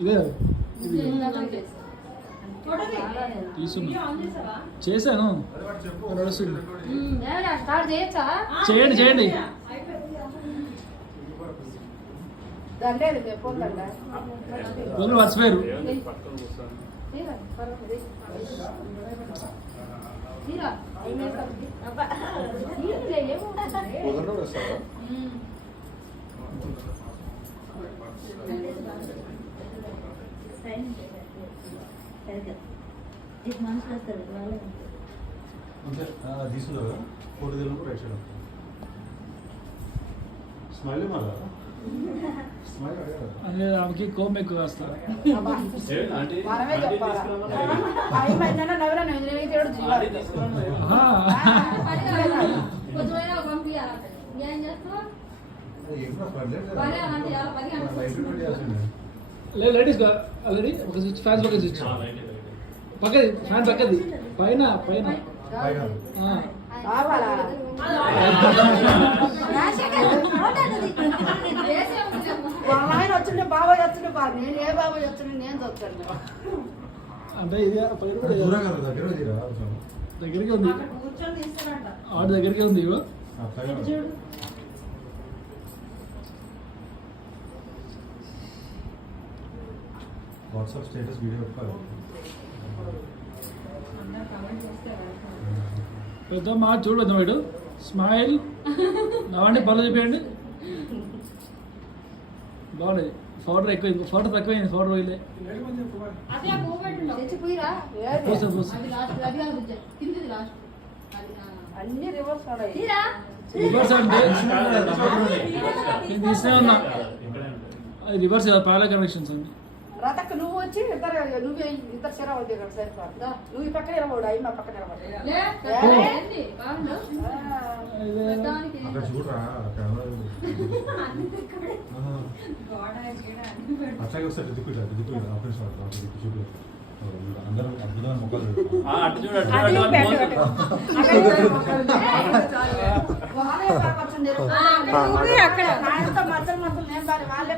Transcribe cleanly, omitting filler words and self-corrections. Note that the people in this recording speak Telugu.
ఇదే చేశాను. చేయండి చేయండి. మర్చిపోయారు. తీసుకున్నారు ఫోటో తెలియదు రైట్ సైడ్ స్మైల్ మారా అదే ఆమెకి కోపం ఎక్కువ వస్తారు. లేదు లేడీస్ ఆల్రెడీ ఒక స్విచ్ ఫ్యాన్స్ ఒక స్విచ్ పక్కది ఫ్యాన్ పక్కది పైన పైన ఆయన వచ్చిండే బాబాయ్ వచ్చిండే బాబు నేను ఏ బాబాయ్ వచ్చిండే నేను చూస్తాను అంటే ఇది దగ్గరికి ఉంది ఆడ దగ్గరికి ఉంది వాట్సాప్ స్టేటస్ వీడియో పెద్దమ్మా చూడు పెద్ద వీడు స్మైల్ నవ్వండి పళ్ళు చూపించండి. బాగుండేది ఫోటో ఎక్కువ ఫోటో తక్కువైంది ఫోటో పోయిలే రివర్స్ అంటే నేను తీసే ఉన్నా అది రివర్స్ కదా పాల కనెక్షన్స్ అండి. రతక్క నువ్వు వచ్చి నువ్వే ఇద్దరు సిరా అవుతాయి కదా సరే నువ్వు ఈ పక్కన నిలబడు అయ్యి మా పక్కన నిలబడు అట్లాగే ఒకసారి దిక్కు చూపి అందరూ అద్భుతమైన మొక్కలు అక్కడ మధ్యలో నేను వాళ్ళే